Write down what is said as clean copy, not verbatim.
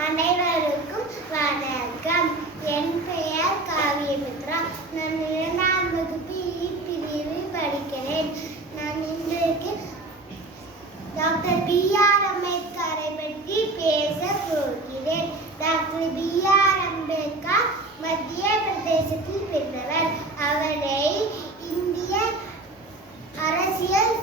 அனைவருக்கும் வணக்கம். என் பெயர் காவியமித்ரா. நான் 2ஆம் வகுப்பு பிரிவு படிக்கிறேன். நான் இன்றைக்கு டாக்டர் பி.ஆர். அம்பேத்கரை பற்றி பேச போகிறேன். Doctor B.R.. அம்பேத்கர் மத்திய பிரதேசத்தில் பிறந்தவர். அவரை இந்திய அரசியல்